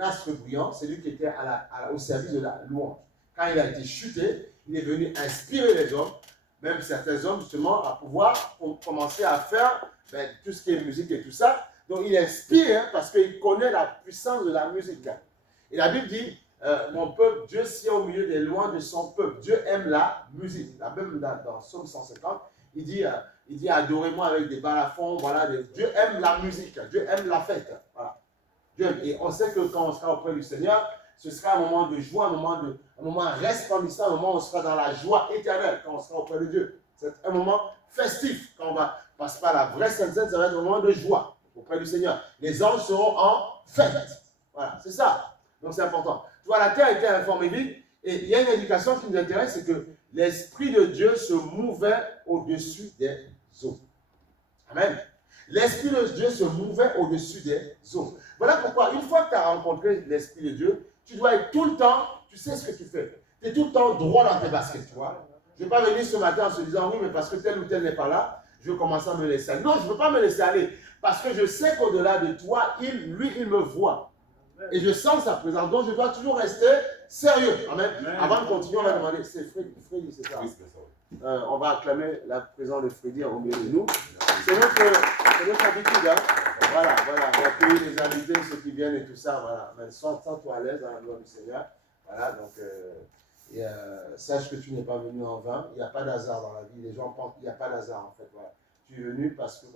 astre brillant, c'est lui qui était au service de la louange. Quand il a été chuté, il est venu inspirer les hommes, même certains hommes justement, à pouvoir commencer à faire tout ce qui est musique et tout ça. Donc il inspire parce qu'il connaît la puissance de la musique. Et la Bible dit, mon peuple, Dieu sied au milieu des louanges de son peuple. Dieu aime la musique. La Bible dans Psaume 150, il dit adorez-moi avec des balafons. Voilà, Dieu aime la musique, Dieu aime la fête. Voilà. Dieu aime. Et on sait que quand on sera auprès du Seigneur, ce sera un moment de joie, un moment resplendissant, un moment où on sera dans la joie éternelle quand on sera auprès de Dieu. C'est un moment festif. Quand on va passer par la vraie Sainte Seine, ça va être un moment de joie auprès du Seigneur. Les anges seront en fête. Voilà, c'est ça. Donc c'est important. Tu vois, la terre était informée vide. Et il y a une indication qui nous intéresse, c'est que l'Esprit de Dieu se mouvait au-dessus des eaux. Amen. L'Esprit de Dieu se mouvait au-dessus des eaux. Voilà pourquoi, une fois que tu as rencontré l'Esprit de Dieu, tu dois être tout le temps, tu sais ce que tu fais. Tu es tout le temps droit dans tes baskets, tu vois. Je ne vais pas venir ce matin en se disant, oui, mais parce que tel ou tel n'est pas là, je vais commencer à me laisser aller. Non, je ne veux pas me laisser aller. Parce que je sais qu'au-delà de toi, lui, il me voit. Et je sens sa présence. Donc, je dois toujours rester sérieux. Amen. Avant de continuer, on va demander, c'est Freddy, c'est ça. Oui, c'est ça. On va acclamer la présence de Freddy au milieu de nous. C'est notre habitude. Hein. Voilà. On va accueillir les invités, ceux qui viennent et tout ça. Voilà. Mais sens-toi à l'aise dans la gloire du Seigneur. Voilà. Donc, sache que tu n'es pas venu en vain. Il n'y a pas d'hasard dans la vie. Les gens pensent qu'il n'y a pas d'hasard, en fait. Voilà. Tu es venu parce que,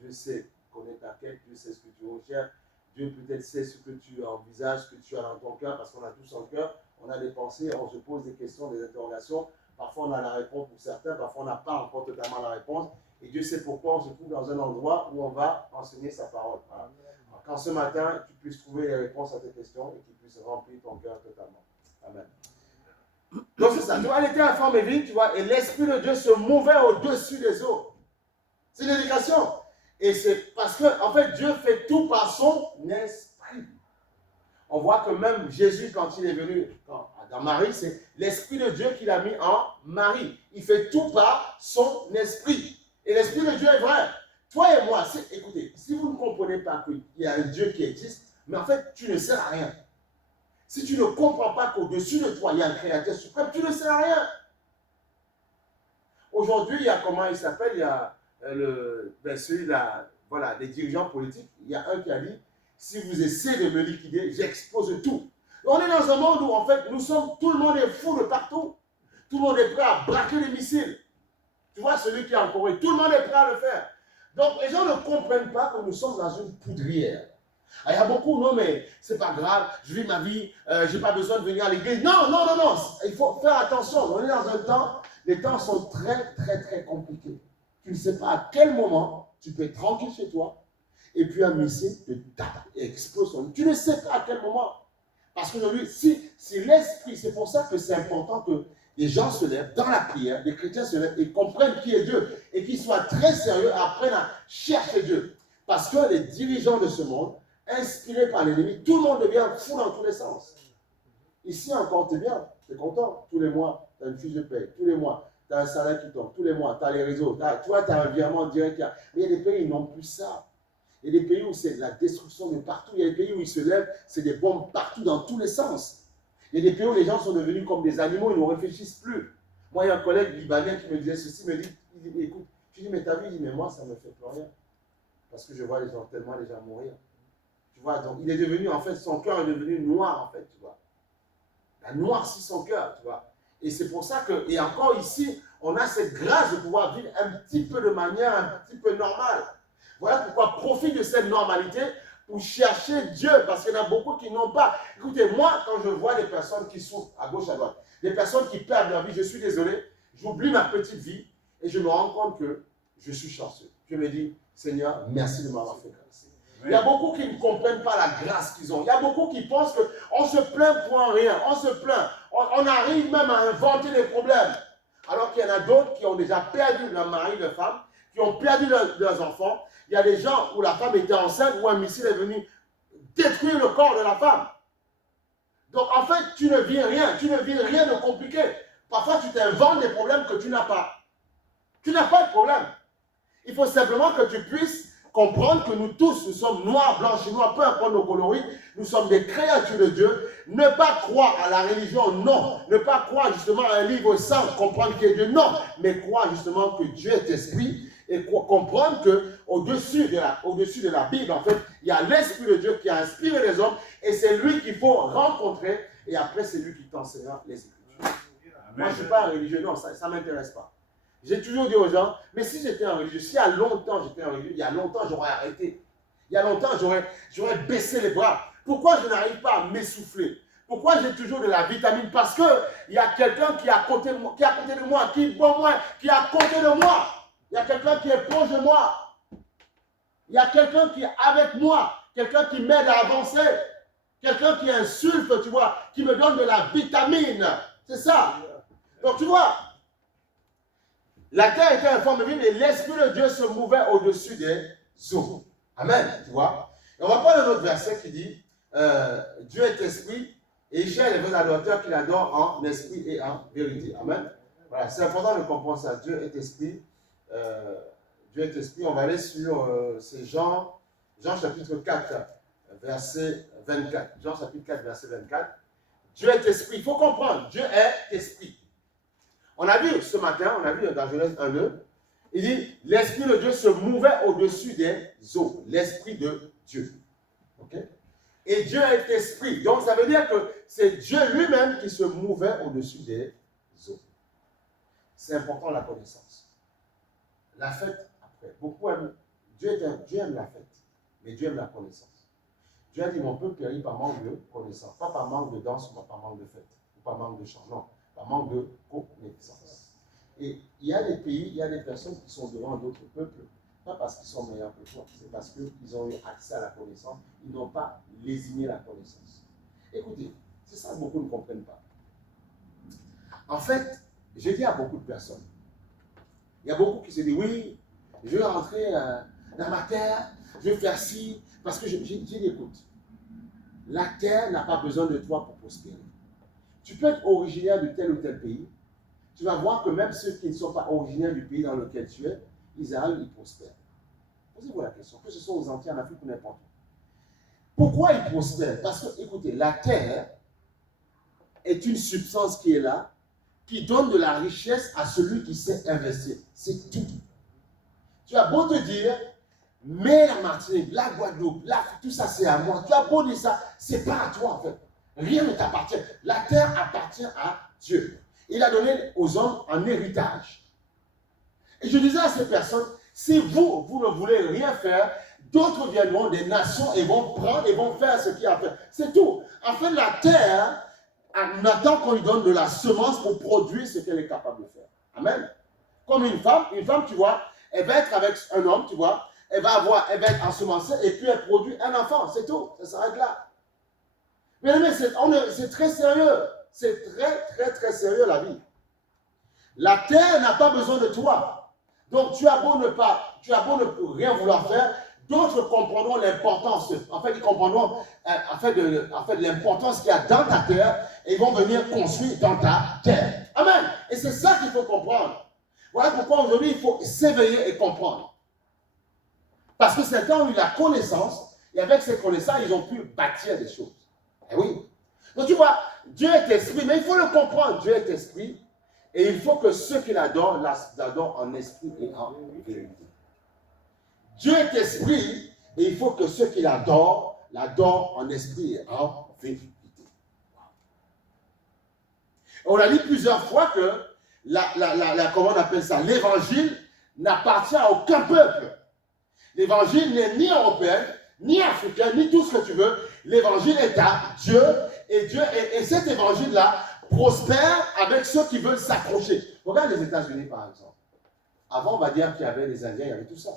Dieu sait connaître ta quête, Dieu sait ce que tu recherches. Dieu peut-être sait ce que tu envisages, ce que tu as dans ton cœur, parce qu'on a tous un cœur, on a des pensées, on se pose des questions, des interrogations. Parfois, on a la réponse pour certains, parfois, on n'a pas encore totalement la réponse. Et Dieu sait pourquoi on se trouve dans un endroit où on va enseigner sa parole. Voilà. Quand ce matin, tu puisses trouver les réponses à tes questions et qu'il puisse remplir ton cœur totalement. Amen. Donc, c'est ça. Tu vois, elle était informe et vide, tu vois, et l'Esprit de Dieu se mouvait au-dessus des eaux. C'est l'éducation. Et c'est parce que, en fait, Dieu fait tout par son esprit. On voit que même Jésus, quand il est venu dans Marie, c'est l'Esprit de Dieu qu'il a mis en Marie. Il fait tout par son esprit. Et l'Esprit de Dieu est vrai. Toi et moi, écoutez, si vous ne comprenez pas qu'il y a un Dieu qui existe, mais en fait, tu ne sers à rien. Si tu ne comprends pas qu'au-dessus de toi, il y a un Créateur suprême, tu ne sers à rien. Aujourd'hui, il y a comment il s'appelle, il y a celui-là, voilà, des dirigeants politiques, il y a un qui a dit, si vous essayez de me liquider, j'expose tout. On est dans un monde où, en fait, tout le monde est fou de partout. Tout le monde est prêt à braquer les missiles. Tu vois, celui qui est en Corée, tout le monde est prêt à le faire. Donc, les gens ne comprennent pas que nous sommes dans une poudrière. Il y a beaucoup, non, mais c'est pas grave, je vis ma vie, je n'ai pas besoin de venir à l'église. Non, il faut faire attention. On est dans un temps, les temps sont très, très, très compliqués. Tu ne sais pas à quel moment tu peux être tranquille chez toi et puis un missile te tape et explose. Tu ne sais pas à quel moment. Parce qu'aujourd'hui, si l'esprit, c'est pour ça que c'est important que les gens se lèvent dans la prière, les chrétiens se lèvent et comprennent qui est Dieu et qu'ils soient très sérieux, apprennent à chercher Dieu. Parce que les dirigeants de ce monde, inspirés par l'ennemi, tout le monde devient fou dans tous les sens. Ici encore, tu es bien, tu es content. Tous les mois, tu as une fiche de paie. Tous les mois, tu as un salaire qui tombe. Tous les mois, tu as les réseaux. Tu vois, tu as un virement direct. Mais il y a des pays qui n'ont plus ça. Il y a des pays où c'est de la destruction de partout. Il y a des pays où ils se lèvent, c'est des bombes partout dans tous les sens. Il y a des pays où les gens sont devenus comme des animaux, ils ne réfléchissent plus. Moi, il y a un collègue libanais qui me disait ceci, il dit, écoute, je dis, mais ta vie, il dit, mais moi, ça ne me fait plus rien. Parce que je vois tellement les gens mourir. Tu vois, donc il est devenu, en fait, son cœur est devenu noir, en fait, tu vois. Il a noirci son cœur, tu vois. Et c'est pour ça que, et encore ici, on a cette grâce de pouvoir vivre un petit peu de manière un petit peu normale. Voilà pourquoi profite de cette normalité pour chercher Dieu, parce qu'il y en a beaucoup qui n'ont pas. Écoutez, moi, quand je vois des personnes qui souffrent à gauche, à droite, des personnes qui perdent leur vie, je suis désolé, j'oublie ma petite vie et je me rends compte que je suis chanceux. Je me dis, Seigneur, merci de m'avoir fait grâce. Il y a beaucoup qui ne comprennent pas la grâce qu'ils ont. Il y a beaucoup qui pensent qu'on se plaint pour rien. On se plaint. On arrive même à inventer des problèmes. Alors qu'il y en a d'autres qui ont déjà perdu leur mari, leur femme, qui ont perdu leurs enfants. Il y a des gens où la femme était enceinte, où un missile est venu détruire le corps de la femme. Donc en fait, tu ne vis rien. Tu ne vis rien de compliqué. Parfois, tu t'inventes des problèmes que tu n'as pas. Tu n'as pas de problème. Il faut simplement que tu puisses comprendre que nous tous, nous sommes noirs, blancs, chinois, peu importe nos coloris, nous sommes des créatures de Dieu. Ne pas croire à la religion, non. Ne pas croire justement à un livre saint, comprendre que Dieu, non. Mais croire justement que Dieu est esprit et comprendre qu'au-dessus de la Bible, en fait, il y a l'Esprit de Dieu qui a inspiré les hommes et c'est lui qu'il faut rencontrer et après c'est lui qui t'enseignera les Écritures. Moi, je ne suis pas un religieux, non, ça ne m'intéresse pas. J'ai toujours dit aux gens, mais si j'étais un religieux, si il y a longtemps j'étais un religieux, il y a longtemps j'aurais arrêté. Il y a longtemps j'aurais baissé les bras. Pourquoi je n'arrive pas à m'essouffler? Pourquoi j'ai toujours de la vitamine? Parce qu'il y a quelqu'un qui est à côté de moi, qui est à côté de moi. Il y a quelqu'un qui est proche de moi. Il y a quelqu'un qui est avec moi. Quelqu'un qui m'aide à avancer. Quelqu'un qui insulte, tu vois, qui me donne de la vitamine. C'est ça. Donc tu vois, la terre était en forme de ville et l'Esprit de Dieu se mouvait au-dessus des eaux. Amen, tu vois. Et on va prendre un autre verset qui dit, Dieu est esprit et il cherche les vrais adorateurs qu'il adore en esprit et en vérité. Amen. Voilà, c'est important de comprendre ça. Dieu est esprit. Dieu est esprit. On va aller sur c'est Jean chapitre 4, verset 24. Jean chapitre 4, verset 24. Dieu est esprit. Il faut comprendre. Dieu est esprit. On a vu ce matin, on a vu dans Genèse 1:2, il dit, l'Esprit de Dieu se mouvait au-dessus des eaux. L'Esprit de Dieu. Ok? Et Dieu est esprit. Donc ça veut dire que c'est Dieu lui-même qui se mouvait au-dessus des eaux. C'est important la connaissance. La fête, après, beaucoup aiment, Dieu aime la fête, mais Dieu aime la connaissance. Dieu a dit, mon peuple périt par manque de connaissance. Pas par manque de danse, ou pas par manque de fête, ou par manque de chant, non. Par manque de connaissance. Et il y a des pays, il y a des personnes qui sont devant d'autres peuples, pas parce qu'ils sont meilleurs que toi, c'est parce qu'ils ont eu accès à la connaissance, ils n'ont pas lésiné la connaissance. Écoutez, c'est ça que beaucoup ne comprennent pas. En fait, je dis à beaucoup de personnes, il y a beaucoup qui se disent, oui, je vais rentrer dans ma terre, je vais faire ci, parce que j'ai dit, écoute, la terre n'a pas besoin de toi pour prospérer. Tu peux être originaire de tel ou tel pays, tu vas voir que même ceux qui ne sont pas originaires du pays dans lequel tu es, ils arrivent, ils prospèrent. Posez-vous la question, que ce soit aux Antilles, en Afrique ou n'importe où. Pourquoi ils prospèrent? Parce que, écoutez, la terre est une substance qui est là, qui donne de la richesse à celui qui sait investir. C'est tout. Tu as beau te dire, mais la Martinique, la Guadeloupe, tout ça c'est à moi. Tu as beau dire ça, c'est pas à toi en fait. Rien ne t'appartient. La terre appartient à Dieu. Il a donné aux hommes en héritage. Et je disais à ces personnes, si vous ne voulez rien faire, d'autres viendront des nations et vont prendre et vont faire ce qu'il y a à faire. C'est tout. En fait, la terre, on attend qu'on lui donne de la semence pour produire ce qu'elle est capable de faire. Amen. Comme une femme, tu vois, elle va être avec un homme, tu vois, elle va être ensemencée et puis elle produit un enfant. C'est tout. Ça s'arrête là. Mais c'est très sérieux. C'est très, très, très sérieux la vie. La terre n'a pas besoin de toi. Donc tu as beau ne rien vouloir faire, d'autres comprendront l'importance. En fait, ils comprendront l'importance qu'il y a dans ta terre et ils vont venir construire dans ta terre. Amen. Et c'est ça qu'il faut comprendre. Voilà pourquoi aujourd'hui il faut s'éveiller et comprendre. Parce que certains ont eu la connaissance et avec cette connaissance, ils ont pu bâtir des choses. Eh oui. Donc tu vois, Dieu est esprit, mais il faut le comprendre. Dieu est esprit et il faut que ceux qui l'adorent en esprit et en vérité. Dieu est esprit et il faut que ceux qui l'adorent en esprit et en vérité. On a dit plusieurs fois que comment on appelle ça, l'évangile n'appartient à aucun peuple. L'évangile n'est ni européen, ni africain, ni tout ce que tu veux. L'évangile est à Dieu et cet évangile-là prospère avec ceux qui veulent s'accrocher. Regarde les États-Unis par exemple. Avant, on va dire qu'il y avait les Indiens, il y avait tout ça.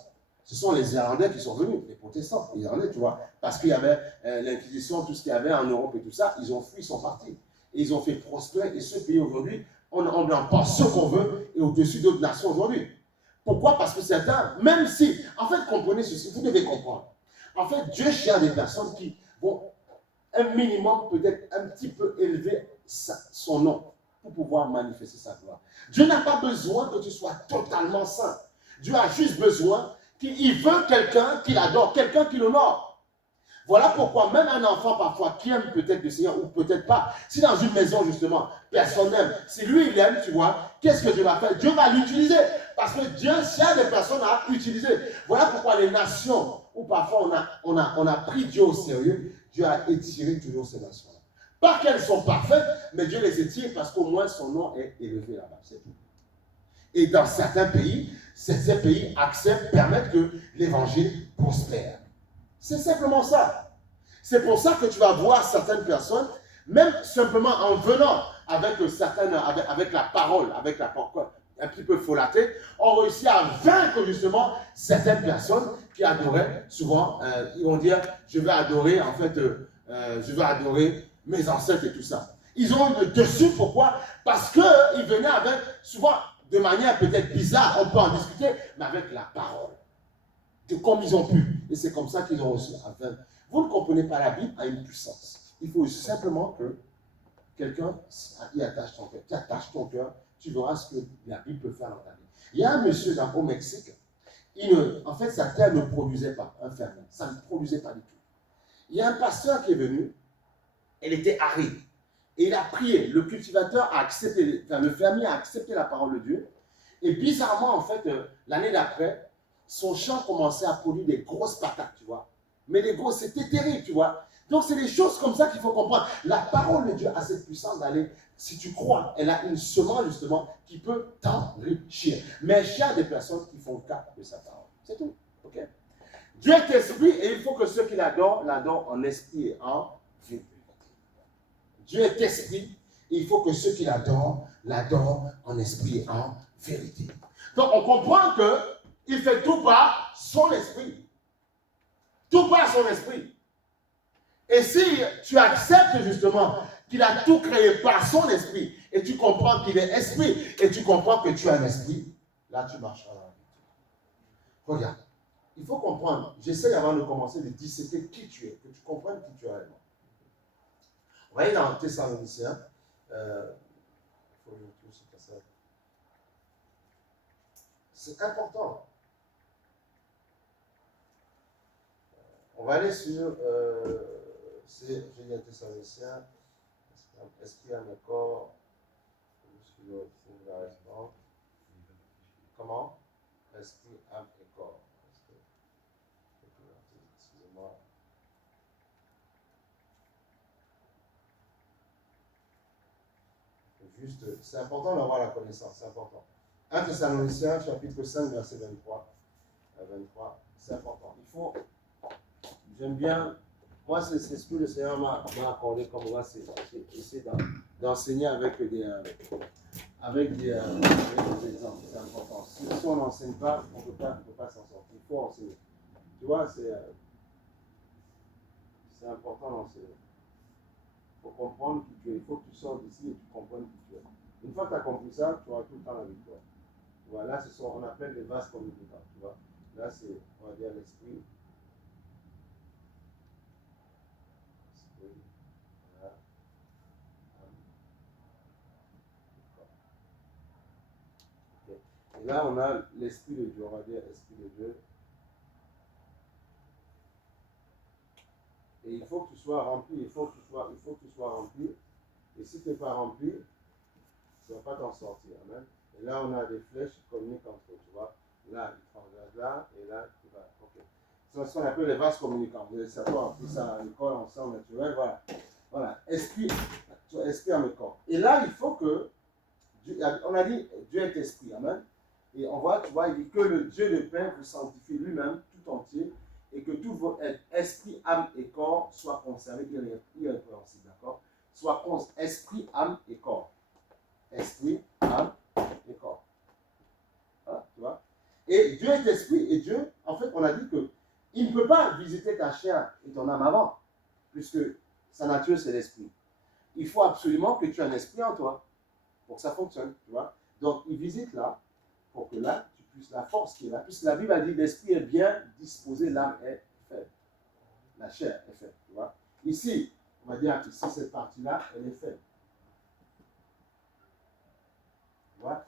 Ce sont les Irlandais qui sont venus, les protestants, les Irlandais, tu vois. Parce qu'il y avait l'Inquisition, tout ce qu'il y avait en Europe et tout ça, ils ont fui, ils sont partis. Et ils ont fait prospérer. Et ce pays aujourd'hui, on en pense ce qu'on veut et au-dessus d'autres nations aujourd'hui. Pourquoi? Parce que certains, même si, en fait, comprenez ceci, vous devez comprendre. En fait, Dieu cherche des personnes qui vont un minimum, peut-être un petit peu élever son nom pour pouvoir manifester sa gloire. Dieu n'a pas besoin que tu sois totalement saint. Dieu a juste besoin Il veut quelqu'un qui l'adore, quelqu'un qui l'honore. Voilà pourquoi même un enfant parfois qui aime peut-être le Seigneur ou peut-être pas, si dans une maison justement, personne n'aime, si lui il aime, tu vois, qu'est-ce que Dieu va faire? Dieu va l'utiliser. Parce que Dieu sert des personnes à utiliser. Voilà pourquoi les nations, où parfois on a pris Dieu au sérieux, Dieu a étiré toujours ces nations. Pas qu'elles sont parfaites, mais Dieu les étire parce qu'au moins son nom est élevé là-bas. C'est tout. Et dans certains pays, ces pays acceptent, permettent que l'évangile prospère. C'est simplement ça. C'est pour ça que tu vas voir certaines personnes, même simplement en venant avec la parole, avec la parole un petit peu folâtée, ont réussi à vaincre justement certaines personnes qui adoraient souvent, ils vont dire, je vais adorer, en fait, je vais adorer mes ancêtres et tout ça. Ils ont eu le dessus, pourquoi? Parce qu'ils venaient avec, souvent, de manière peut-être bizarre, on peut en discuter, mais avec la parole. De comme ils ont pu. Et c'est comme ça qu'ils ont reçu. Enfin, vous ne comprenez pas, la Bible a une puissance. Il faut simplement que quelqu'un y attache ton cœur. Tu attaches ton cœur, tu verras ce que la Bible peut faire dans ta vie. Il y a un monsieur au Mexique, en fait, sa terre ne produisait pas un fermier. Ça ne produisait pas du tout. Il y a un pasteur qui est venu, elle était aride. Et il a prié. Le cultivateur a accepté, enfin, le fermier a accepté la parole de Dieu. Et bizarrement, en fait, l'année d'après, son champ commençait à produire des grosses patates, tu vois. Mais les grosses, c'était terrible, tu vois. Donc, c'est des choses comme ça qu'il faut comprendre. La parole de Dieu a cette puissance d'aller, si tu crois, elle a une semence, justement, qui peut t'enrichir. Mais il y a des personnes qui font cas de sa parole. C'est tout. OK? Dieu est esprit et il faut que ceux qui l'adorent en esprit et en vérité. Dieu est esprit et il faut que ceux qui l'adorent en esprit et en vérité. Donc, on comprend qu'il fait tout par son esprit. Tout par son esprit. Et si tu acceptes justement qu'il a tout créé par son esprit, et tu comprends qu'il est esprit, et tu comprends que tu as un esprit, là tu marcheras dans la vie. Regarde, il faut comprendre, j'essaie avant de commencer de disséquer qui tu es, que tu comprennes qui tu es réellement. On va aller dans Thessaloniciens. C'est important. On va aller sur, j'ai dit à Thessaloniciens, esprit, âme et corps, comment? Esprit, âme et corps. Excusez-moi. Juste, c'est important d'avoir la connaissance, c'est important. 1 Thessaloniciens, chapitre 5, verset 23. 23, c'est important. Il faut, j'aime bien, moi c'est ce que le Seigneur m'a accordé comme moi, c'est essayer d'enseigner avec des exemples, c'est important. Si on n'enseigne pas, on ne peut pas s'en sortir. Il faut enseigner. Tu vois, c'est important d'enseigner. Il faut comprendre qui tu es. Il faut que tu sors d'ici et tu comprennes qui tu es. Une fois que tu as compris ça, tu auras tout le temps la victoire. Voilà, ce sont, on appelle les vases communicants, tu vois. Là, c'est, on va dire, l'esprit. Voilà. Okay. Et là, on a l'esprit de Dieu, on va dire esprit de Dieu. Et il faut que tu sois rempli, il faut que tu sois rempli. Et si tu n'es pas rempli, tu ne vas pas t'en sortir. Amen. Et là, on a des flèches qui communiquent entre eux, tu vois. Là, il transverse là, et là, tu vas. Ok. C'est ce qu'on appelle les vases communicants. Vous allez savoir, appris ça à l'école, en sang naturel, voilà. Voilà. Esprit à mes corps. Et là, il faut que, on a dit, Dieu est esprit. Amen. Et on voit, tu vois, il dit que le Dieu le Père vous sanctifie lui-même tout entier et que tout votre esprit, âme et corps soient conservés irrépréhensibles. D'accord? Soit esprit, âme et corps. Esprit, âme et corps. Voilà, tu vois? Et Dieu est esprit et Dieu, en fait, on a dit que il ne peut pas visiter ta chair et ton âme avant, puisque sa nature, c'est l'esprit. Il faut absolument que tu aies un esprit en toi pour que ça fonctionne, tu vois? Donc, il visite là, pour que là, tu puisses, la force qui est là, puisque la Bible a dit l'esprit est bien disposé, l'âme est faible. La chair est faible, tu vois? Ici, on va dire ici, cette partie-là, elle est faible. Tu vois?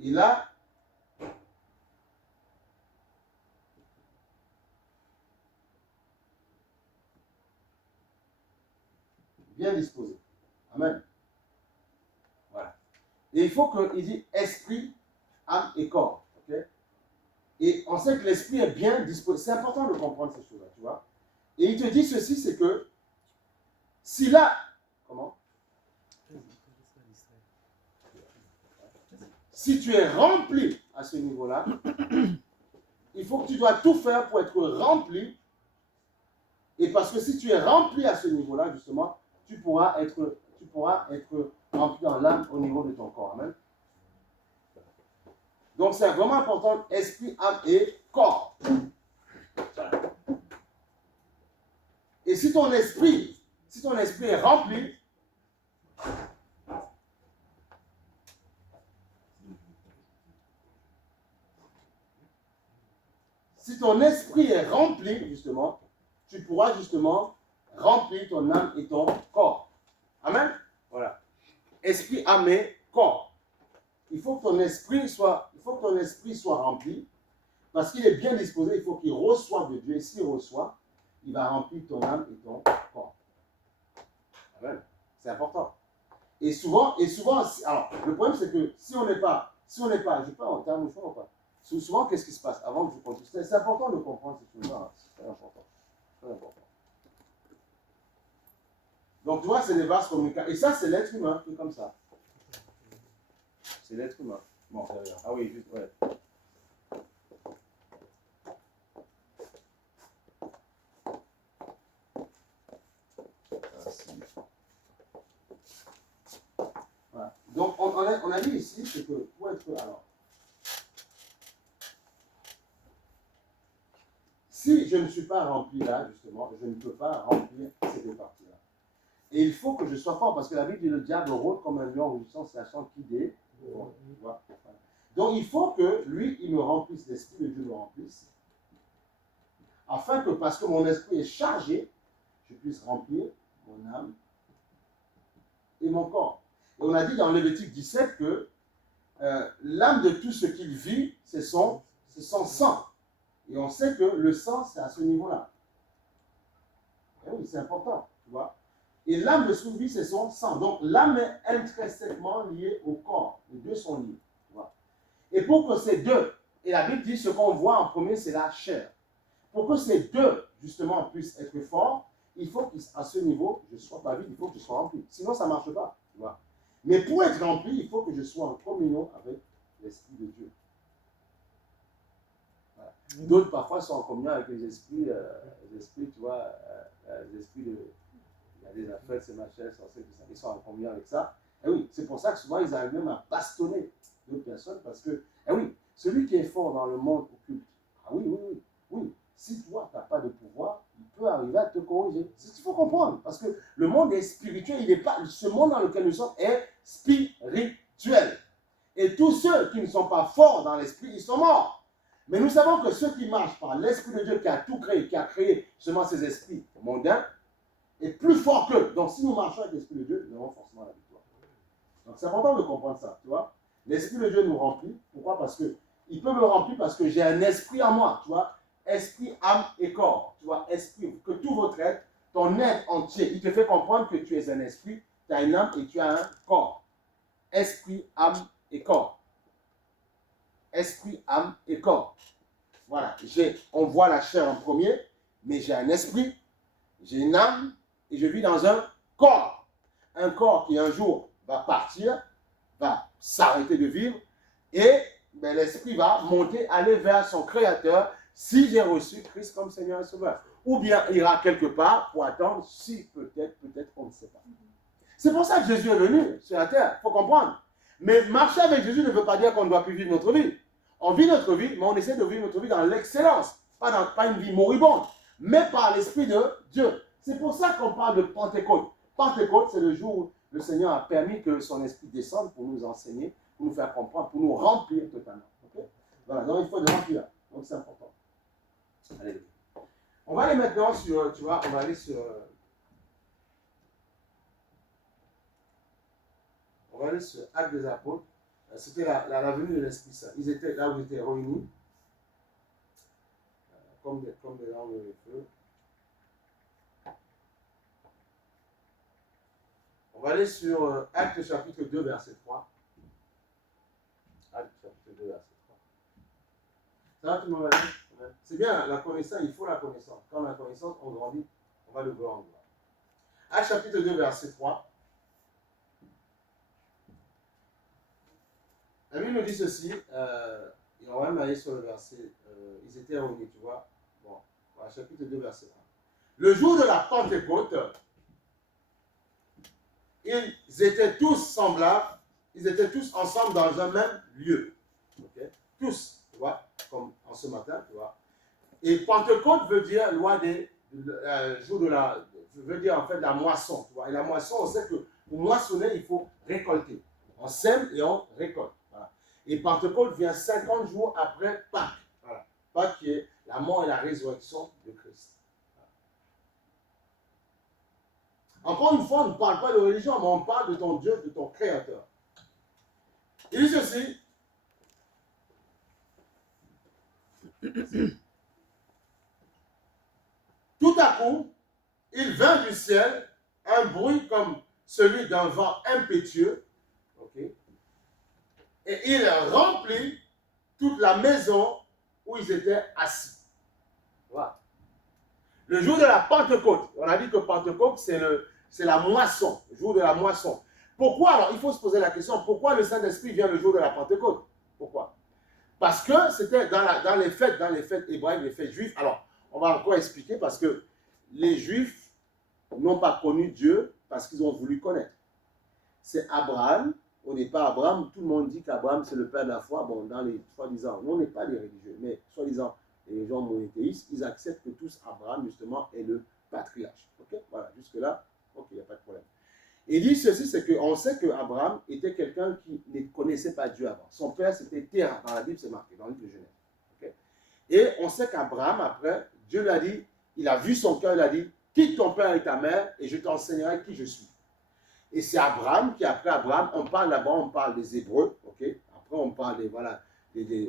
Et là, bien disposé. Amen. Voilà. Et il faut qu'il dit esprit, âme et corps. Okay? Et on sait que l'esprit est bien disposé. C'est important de comprendre ces choses-là, tu vois. Et il te dit ceci, c'est que si là, comment? Si tu es rempli à ce niveau-là, il faut que tu dois tout faire pour être rempli. Et parce que si tu es rempli à ce niveau-là, justement, tu pourras être rempli en l'âme au niveau de ton corps. Amen. Donc c'est vraiment important, esprit, âme et corps. Et si ton esprit est rempli, si ton esprit est rempli, justement, tu pourras justement remplir ton âme et ton corps. Amen. Voilà. Esprit, âme et corps. Il faut que ton esprit soit rempli, parce qu'il est bien disposé, il faut qu'il reçoive de Dieu. Et s'il reçoit, il va remplir ton âme et ton corps. Amen. C'est important. Et souvent, alors, le problème c'est que si on n'est pas, je ne sais pas en termes de choix ou pas. Souvent, qu'est-ce qui se passe avant que je continue? C'est important de comprendre ces choses-là. Hein. C'est très important. Très important. Donc, tu vois, c'est des vases communicants. Et ça, c'est l'être humain qui est comme ça. C'est l'être humain. Bon, ah oui, juste, ouais. Voilà. Donc, on a dit ici, c'est que pour être. Alors, si je ne suis pas rempli là, justement, je ne peux pas remplir ces deux parties-là. Et il faut que je sois fort, parce que la Bible dit le diable rôde comme un lion rugissant, sachant qu'il est. Donc il faut que lui, il me remplisse, l'esprit de Dieu me remplisse, afin que, parce que mon esprit est chargé, je puisse remplir mon âme et mon corps. Et on a dit dans Lévitique 17 que l'âme de tout ce qu'il vit, c'est son sang. Et on sait que le sang, c'est à ce niveau-là. Et oui, c'est important, tu vois. Et l'âme de ce qu'il vit, c'est son sang. Donc l'âme est intrinsèquement liée au corps. Les deux sont liés. Tu vois. Et pour que ces deux, et la Bible dit ce qu'on voit en premier, c'est la chair. Pour que ces deux, justement, puissent être forts, il faut qu'à ce niveau, je ne sois pas vide, il faut que je sois rempli. Sinon, ça ne marche pas. Tu vois. Mais pour être rempli, il faut que je sois en communion avec l'Esprit de Dieu. Voilà. D'autres, parfois, sont en communion avec les esprits, tu vois, les esprits de... Il y a des affaires, c'est machin, ils sont en communion avec ça. Et oui, c'est pour ça que souvent, ils arrivent même à bastonner d'autres personnes, parce que, eh oui, celui qui est fort dans le monde occulte, ah oui, si toi, tu n'as pas de pouvoir, il peut arriver à te corriger. C'est ce qu'il faut comprendre, parce que le monde est spirituel, il est pas, ce monde dans lequel nous sommes est spirituel. Et tous ceux qui ne sont pas forts dans l'esprit, ils sont morts. Mais nous savons que ceux qui marchent par l'Esprit de Dieu qui a tout créé, qui a créé justement ces esprits mondains, est plus fort qu'eux. Donc si nous marchons avec l'Esprit de Dieu, nous aurons forcément la victoire. Donc c'est important de comprendre ça, tu vois. L'Esprit de Dieu nous remplit. Pourquoi? Parce que il peut me remplir parce que j'ai un esprit en moi, tu vois. Esprit, âme et corps. Tu vois, esprit, que tout votre être, ton être entier, il te fait comprendre que tu es un esprit, tu as une âme et tu as un corps. Esprit, âme et corps. Esprit, âme et corps. Voilà. On voit la chair en premier, mais j'ai un esprit, j'ai une âme et je vis dans un corps. Un corps qui un jour va partir, va s'arrêter de vivre et ben, l'esprit va monter, aller vers son créateur si j'ai reçu Christ comme Seigneur et Sauveur. Ou bien il ira quelque part pour attendre si peut-être, on ne sait pas. C'est pour ça que Jésus est venu sur la terre, il faut comprendre. Mais marcher avec Jésus ne veut pas dire qu'on ne doit plus vivre notre vie. On vit notre vie, mais on essaie de vivre notre vie dans l'excellence, pas une vie moribonde, mais par l'Esprit de Dieu. C'est pour ça qu'on parle de Pentecôte. Pentecôte, c'est le jour où le Seigneur a permis que son Esprit descende pour nous enseigner, pour nous faire comprendre, pour nous remplir totalement. Okay? Voilà, donc il faut le remplir. Donc c'est important. Allez. On va aller maintenant sur, tu vois, on va aller sur... On va aller sur Actes des Apôtres. C'était la venue de l'Esprit Saint. Ils étaient là où ils étaient réunis, comme des langues de feu. On va aller sur Actes chapitre 2, verset 3. Actes chapitre 2, verset 3. Ça va tout le monde? C'est bien, la connaissance, il faut la connaissance. Quand on a la connaissance, on grandit, on va de gloire en gloire. Actes chapitre 2, verset 3. La Bible nous dit ceci, on va même aller sur le verset, ils étaient réunis, tu vois. Bon, voilà, chapitre 2, verset 1. Le jour de la Pentecôte, ils étaient tous semblables, ils étaient tous ensemble dans un même lieu. Okay? Tous, tu vois, comme en ce matin, tu vois. Et Pentecôte veut dire loi des jour de la, veut dire en fait la moisson, tu vois. Et la moisson, on sait que pour moissonner, il faut récolter. On sème et on récolte. Voilà. Et Pentecôte vient 50 jours après Pâques. Voilà. Pâques qui est la mort et la résurrection de Christ. Encore une fois, on ne parle pas de religion, mais on parle de ton Dieu, de ton Créateur. Il dit ceci. Tout à coup, il vint du ciel un bruit comme celui d'un vent impétueux. Okay? Et il remplit toute la maison où ils étaient assis. Voilà. Le jour de la Pentecôte, on a dit que Pentecôte, c'est la moisson, le jour de la moisson. Pourquoi alors? Il faut se poser la question, pourquoi le Saint-Esprit vient le jour de la Pentecôte? Pourquoi? Parce que c'était dans les fêtes hébraïques, les fêtes juives. Alors, on va encore expliquer parce que les Juifs n'ont pas connu Dieu parce qu'ils ont voulu connaître. C'est Abraham. Au départ, Abraham, tout le monde dit qu'Abraham, c'est le père de la foi. Bon, dans les soi-disant, nous, on n'est pas des religieux, mais soi-disant, les gens monothéistes, ils acceptent que tous Abraham, justement, est le patriarche. Ok? Voilà, jusque-là, ok, il n'y a pas de problème. Et il dit ceci, c'est qu'on sait qu'Abraham était quelqu'un qui ne connaissait pas Dieu avant. Son père, c'était Terah. Dans la Bible, c'est marqué, dans le livre de Genèse. Okay? Et on sait qu'Abraham, après, Dieu lui a dit, il a vu son cœur, il a dit, quitte ton père et ta mère, et je t'enseignerai qui je suis. Et c'est Abraham qui, après Abraham, on parle là-bas, on parle des Hébreux, ok? Après, on parle des, voilà,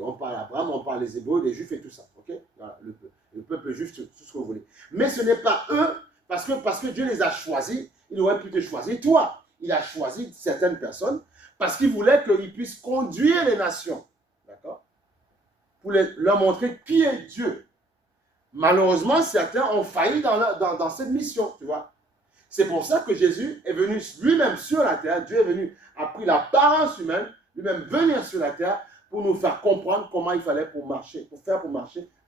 on parle d'Abraham, on parle des Hébreux, des Juifs et tout ça, ok? Voilà, le peuple juif, tout ce que vous voulez. Mais ce n'est pas eux, parce que Dieu les a choisis, il aurait pu te choisir toi. Il a choisi certaines personnes parce qu'il voulait qu'ils puissent conduire les nations, d'accord? Pour leur montrer qui est Dieu. Malheureusement, certains ont failli dans cette mission, tu vois. C'est pour ça que Jésus est venu lui-même sur la terre. Dieu est venu, a pris l'apparence humaine, lui-même venir sur la terre pour nous faire comprendre comment il fallait pour marcher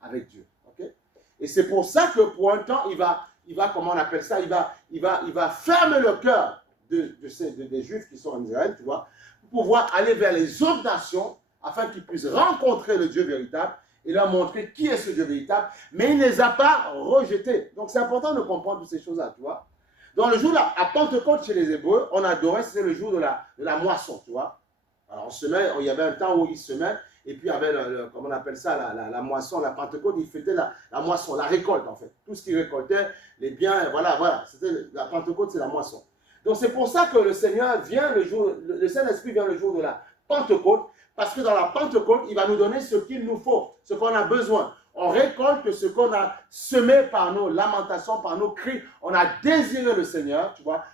avec Dieu. Okay? Et c'est pour ça que pour un temps, il va comment on appelle ça, il va fermer le cœur des Juifs qui sont en Israël, tu vois, pour pouvoir aller vers les autres nations afin qu'ils puissent rencontrer le Dieu véritable et leur montrer qui est ce Dieu véritable. Mais il ne les a pas rejetés. Donc c'est important de comprendre toutes ces choses-là, tu vois. Donc le jour à Pentecôte chez les Hébreux, on adorait, c'était le jour de la moisson, tu vois. Alors on semait, il y avait un temps où ils semaient, et puis il y avait, comment on appelle ça, la moisson, la Pentecôte, ils fêtaient la moisson, la récolte en fait. Tout ce qu'ils récoltaient, les biens, voilà, c'était la Pentecôte, c'est la moisson. Donc c'est pour ça que le Seigneur vient le Saint-Esprit vient le jour de la Pentecôte, parce que dans la Pentecôte, il va nous donner ce qu'il nous faut, ce qu'on a besoin. On récolte ce qu'on a semé par nos lamentations, par nos cris. On a désiré le Seigneur, tu vois.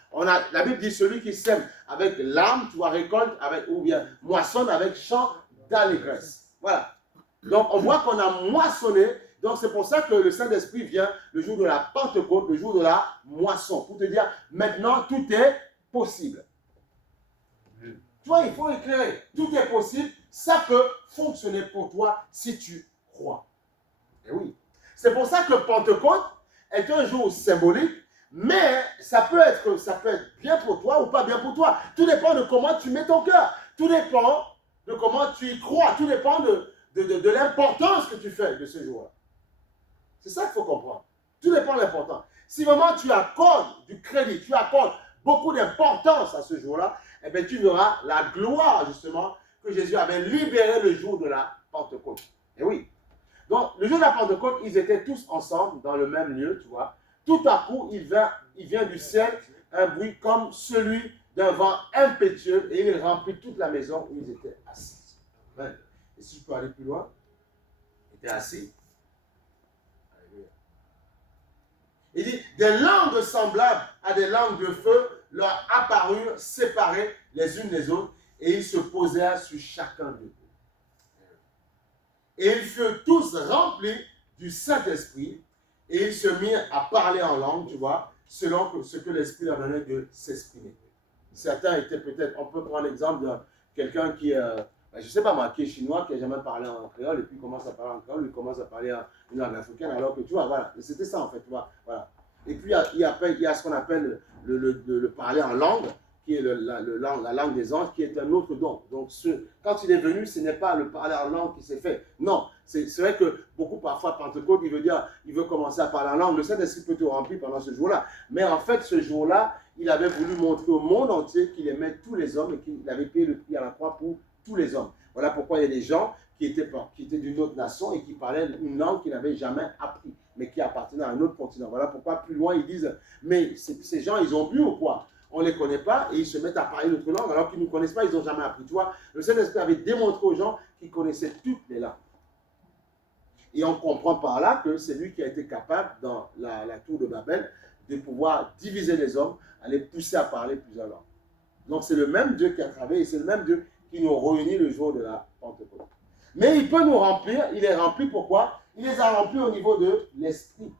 La Bible dit celui qui sème avec larmes, tu vois, récolte avec, ou bien moissonne avec chant d'allégresse. Voilà. Donc on voit qu'on a moissonné. Donc c'est pour ça que le Saint-Esprit vient le jour de la Pentecôte, le jour de la moisson, pour te dire maintenant tout est possible. Tu vois, il faut éclairer. Tout est possible. Ça peut fonctionner pour toi si tu crois. Et oui. C'est pour ça que Pentecôte est un jour symbolique, mais ça peut être bien pour toi ou pas bien pour toi. Tout dépend de comment tu mets ton cœur. Tout dépend de comment tu y crois. Tout dépend de l'importance que tu fais de ce jour-là. C'est ça qu'il faut comprendre. Tout dépend de l'importance. Si vraiment tu accordes du crédit, tu accordes beaucoup d'importance à ce jour-là, eh bien tu verras la gloire justement que Jésus avait libéré le jour de la Pentecôte. Et oui. Donc, le jour de la Pentecôte, ils étaient tous ensemble dans le même lieu, tu vois. Tout à coup, il vient du ciel un bruit comme celui d'un vent impétueux et il remplit toute la maison où ils étaient assis. Ouais. Et si je peux aller plus loin, ils étaient assis. Alléluia. Il dit, des langues semblables à des langues de feu leur apparurent séparés les unes des autres, et ils se posèrent sur chacun d'eux. Et ils furent tous remplis du Saint-Esprit, et ils se mirent à parler en langue, tu vois, selon ce que l'Esprit leur donnait de s'exprimer. Certains étaient peut-être, on peut prendre l'exemple de quelqu'un qui, je ne sais pas moi, qui est chinois, qui n'a jamais parlé en créole, et puis commence à parler en créole, il commence à parler une langue africaine, alors que tu vois, voilà, c'était ça en fait, tu vois, voilà. Et puis il y a ce qu'on appelle le parler en langue, qui est la langue des anges, qui est un autre don. Donc quand il est venu, ce n'est pas le parler en langue qui s'est fait. Non, c'est vrai que beaucoup parfois, Pentecôte, il veut commencer à parler en langue. Le Saint-Esprit peut te remplir pendant ce jour-là. Mais en fait, ce jour-là, il avait voulu montrer au monde entier qu'il aimait tous les hommes et qu'il avait payé le prix à la croix pour tous les hommes. Voilà pourquoi il y a des gens qui étaient d'une autre nation et qui parlaient une langue qu'ils n'avaient jamais appris, mais qui appartenait à un autre continent. Voilà pourquoi plus loin ils disent, mais ces gens, ils ont bu ou quoi? On ne les connaît pas et ils se mettent à parler notre langue alors qu'ils ne nous connaissent pas, ils n'ont jamais appris. Tu vois, le Saint-Esprit avait démontré aux gens qu'ils connaissaient toutes les langues. Et on comprend par là que c'est lui qui a été capable, dans la tour de Babel, de pouvoir diviser les hommes, à les pousser à parler plusieurs langues. Donc c'est le même Dieu qui a travaillé et c'est le même Dieu qui nous réunit le jour de la Pentecôte. Mais il peut nous remplir, il est rempli pourquoi? Il les a remplis au niveau de l'esprit.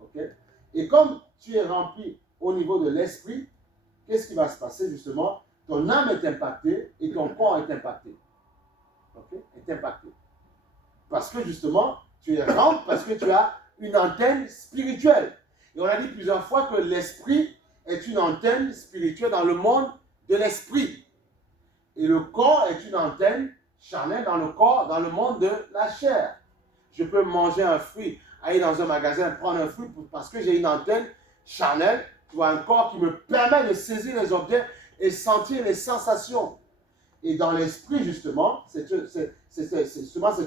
Okay? Et comme tu es rempli au niveau de l'esprit, qu'est-ce qui va se passer justement? Ton âme est impactée et ton corps est impacté. Okay? Est impacté. Parce que justement, tu es rempli, parce que tu as une antenne spirituelle. Et on a dit plusieurs fois que l'esprit est une antenne spirituelle dans le monde de l'esprit. Et le corps est une antenne charnelle dans le corps, dans le monde de la chair. Je peux manger un fruit, aller dans un magasin, prendre un fruit parce que j'ai une antenne charnelle, tu vois, un corps qui me permet de saisir les objets et sentir les sensations. Et dans l'esprit, justement, c'est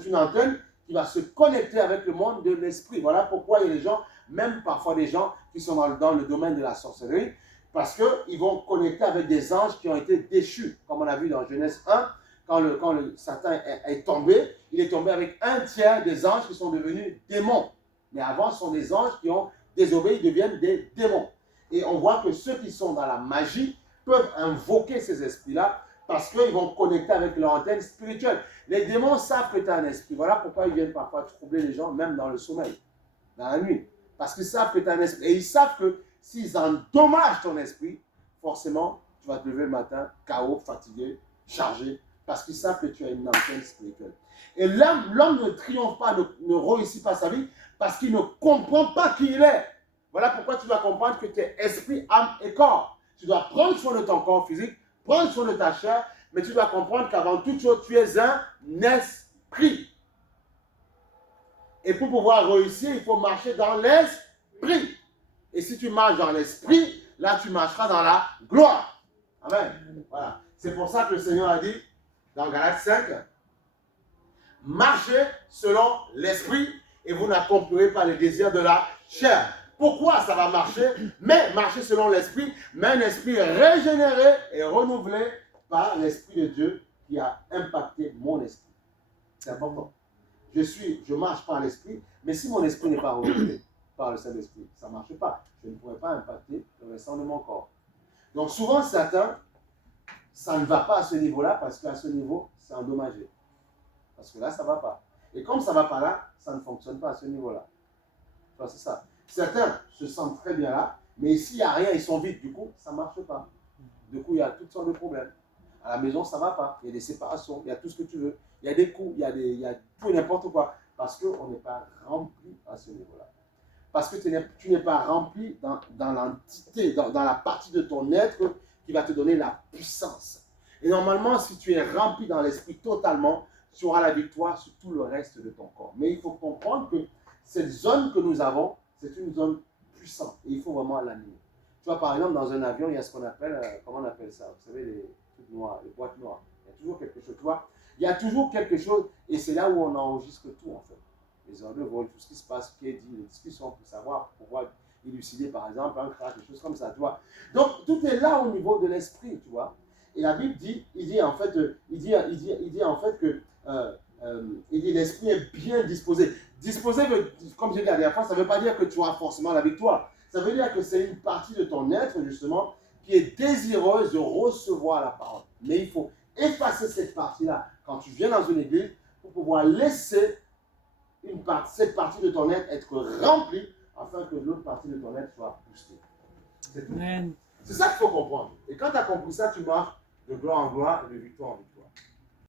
une antenne qui va se connecter avec le monde de l'esprit. Voilà pourquoi il y a des gens, même parfois des gens qui sont dans le domaine de la sorcellerie, parce qu'ils vont connecter avec des anges qui ont été déchus. Comme on a vu dans Genèse 1, quand le Satan est tombé, il est tombé avec un tiers des anges qui sont devenus démons. Mais avant, ce sont des anges qui ont désobéi, ils deviennent des démons. Et on voit que ceux qui sont dans la magie peuvent invoquer ces esprits-là parce qu'ils vont connecter avec leur antenne spirituelle. Les démons savent que tu as un esprit. Voilà pourquoi ils viennent parfois troubler les gens, même dans le sommeil, dans la nuit. Parce qu'ils savent que tu as un esprit. Et ils savent que s'ils endommagent ton esprit, forcément, tu vas te lever le matin, KO, fatigué, chargé, parce qu'ils savent que tu as une antenne spirituelle. Et l'homme ne triomphe pas, ne réussit pas sa vie, parce qu'il ne comprend pas qui il est. Voilà pourquoi tu dois comprendre que tu es esprit, âme et corps. Tu dois prendre soin de ton corps physique, prendre soin de ta chair, mais tu dois comprendre qu'avant toute chose, tu es un esprit. Et pour pouvoir réussir, il faut marcher dans l'esprit. Et si tu marches dans l'esprit, là, tu marcheras dans la gloire. Amen. Voilà. C'est pour ça que le Seigneur a dit, dans Galates 5, marchez selon l'esprit et vous n'accomplirez pas les désirs de la chair. Pourquoi ça va marcher? Mais marcher selon l'esprit, mais un esprit régénéré et renouvelé par l'Esprit de Dieu qui a impacté mon esprit. C'est important. Je marche par l'esprit, mais si mon esprit n'est pas renouvelé par le Saint-Esprit, ça ne marche pas. Je ne pourrais pas impacter le restant de mon corps. Donc souvent, certains, ça ne va pas à ce niveau-là parce qu'à ce niveau, c'est endommagé. Parce que là, ça ne va pas. Et comme ça ne va pas là, ça ne fonctionne pas à ce niveau-là. C'est ça. Certains se sentent très bien là, mais s'il n'y a rien, ils sont vides. Du coup, ça ne marche pas. Du coup, il y a toutes sortes de problèmes. À la maison, ça ne va pas. Il y a des séparations, il y a tout ce que tu veux. Il y a des coups, il y a tout et n'importe quoi. Parce qu'on n'est pas rempli à ce niveau-là. Parce que tu n'es pas rempli dans l'entité, dans la partie de ton être qui va te donner la puissance. Et normalement, si tu es rempli dans l'esprit totalement, tu auras la victoire sur tout le reste de ton corps. Mais il faut comprendre que cette zone que nous avons, c'est une zone puissante. Et il faut vraiment l'animer. Tu vois, par exemple, dans un avion, il y a ce qu'on appelle, comment on appelle ça? Vous savez, les trucs noirs, les boîtes noires. Il y a toujours quelque chose, tu vois. Il y a toujours quelque chose, et c'est là où on enregistre tout, en fait. Les ordres de vol, tout ce qui se passe, qui est dit, les discussions, pour savoir, pour pouvoir élucider, par exemple, un crash, des choses comme ça, tu vois. Donc, tout est là au niveau de l'esprit, tu vois. Et la Bible dit, il dit en fait que l'esprit est bien disposé. Disposé, comme je l'ai dit la dernière fois, ça ne veut pas dire que tu auras forcément la victoire. Ça veut dire que c'est une partie de ton être, justement, qui est désireuse de recevoir la parole. Mais il faut effacer cette partie-là quand tu viens dans une église pour pouvoir laisser cette partie de ton être remplie afin que l'autre partie de ton être soit boostée. C'est tout. C'est ça qu'il faut comprendre. Et quand tu as compris ça, tu marches de gloire en gloire et de victoire en victoire.